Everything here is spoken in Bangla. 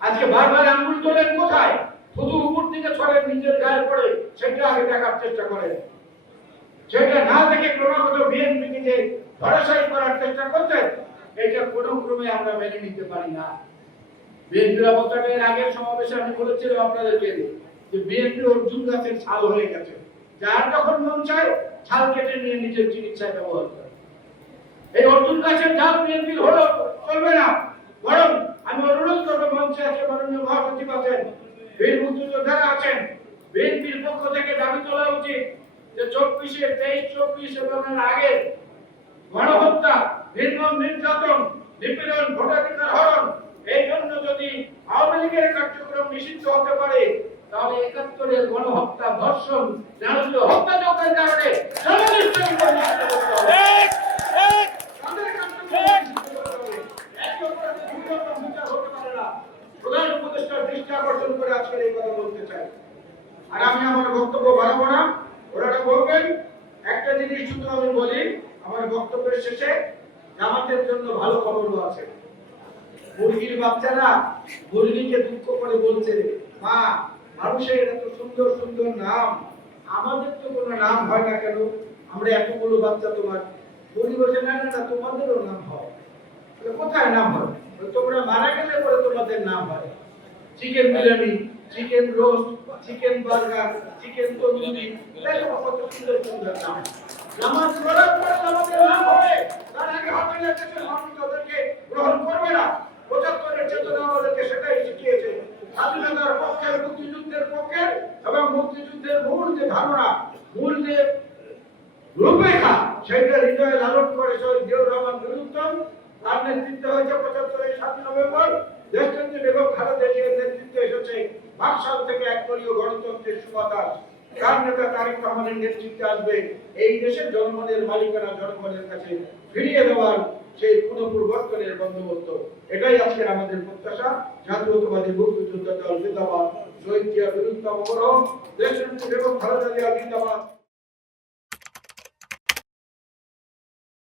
আজকে বারবার আঙ্গুল তোলেন কোথায়? গায়ে পড়ে সেটা আগে দেখার চেষ্টা করেন। সেটা না দেখে করার চেষ্টা করছেন, এটা কোনো ক্রমে আমরা মেনে নিতে পারি না। বিএনপির অবস্থানের আগের সমাবেশে আমি বলেছিলাম আপনাদেরকে। যে বিএনপি অর্জুন গাছের ছাল হয়ে গেছে। যার যখন মন চায়, ছাল কেটে নিয়ে নিজের চিকিৎসায় ব্যবহার করে। এই অর্জুন গাছের ডাল বিএনপির হলো, চলবে না। বরং আমি অনুরোধ করব মঞ্চে আছে মাননীয় মহাসচিব আছেন, বীর মুক্তিযোদ্ধারা আছেন, বিএনপির পক্ষ থেকে দাবি তোলা উচিত যে চব্বিশে, তেইশ, চব্বিশ এবং আগে গণহত্যা, নির্মম নির্যাতন, নিপীড়ন, ভোটাধিকার একাত্তরের গণহত্যা ধর্ষণ নারকীয় হত্যাযজ্ঞের কারণে। প্রধান উপদেষ্টার দৃষ্টি আকর্ষণ করে আজকের এই কথা বলতে চাই। আর আমি আমার বক্তব্য বাড়াবো না ওনারা বলবেন একটা জিনিস শুধু আমি বলি আমার বক্তব্যের শেষে জামাতের জন্য ভালো খবরও আছে। মুরগির বাচ্চারা মুরগিকে দুঃখ করে বলছে মা মানুষের এত সুন্দর সুন্দর নাম, আমাদের তো কোনো নাম হয় না কেন? আমরা এতগুলো বাচ্চা তোমার। মুরগি বলছে, না না তোমাদেরও নাম হয়। কোথায় নাম হয়? তোমরা মারা গেলে পরে তোমাদের নাম হয়। Chicken biryani chicken roast chicken burger chicken tandoori দেখো কত সুন্দর সুন্দর নাম। নামাজ পড়ার পর আমাদের নাম হবে তার আগে হবে না ওদেরকে গ্রহণ করবে না পঁচাত্তরের চেতনা আমাদেরকে সেটাই শিখিয়েছে স্বাধীনতার পক্ষে মুক্তিযুদ্ধের পক্ষে এবং মুক্তিযুদ্ধের মূল যে ধারণা, মূল যে রূপরেখা সেটা হৃদয়ে লালন করে শহীদ জিয়াউর রহমান নিরুত্তম। তার নেতৃত্বে হয়েছে পঁচাত্তরের সাত নভেম্বর। দেশনেত্রী বেগম খালেদা জিয়ার নেতৃত্বে এসেছে বাকশাল থেকে এক দলীয় গণতন্ত্রের সুবাতাস। তার নেতা তারিক রহমানের নেতৃত্বে আসবে? এই দেশের জনগণের মালিকানা জনগণের কাছে ফিরিয়ে দেওয়ার সেই পুনঃপরিবর্তনের বন্দোবস্ত। এটাই আজকে আমাদের প্রত্যাশা। জাতীয়তাবাদী মুক্তিযোদ্ধা দল জিন্দাবাদ। শহীদ বিরুদ্ধ অবরোধ দেশনেত্রী এবং ভারতীয় জিন্দাবাদ।